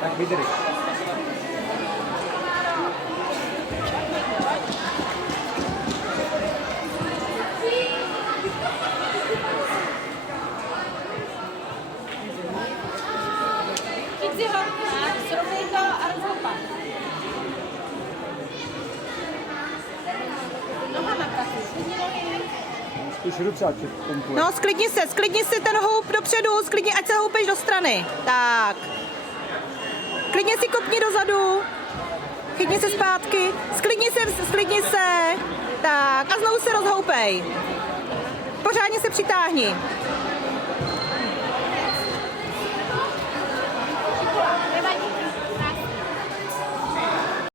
Tak vydrž. Chyť si ho, srovnej to a rozhopat. Nohama taky, sklidni nohy. Spíš ruce, ať se pumpuje. No, sklidni si ten houp dopředu, sklidni, ať se houpeš do strany. Tak. Klidně si kopni dozadu. Chytni se zpátky. Sklidni se. Tak. A znovu se rozhoupej. Pořádně se přitáhni.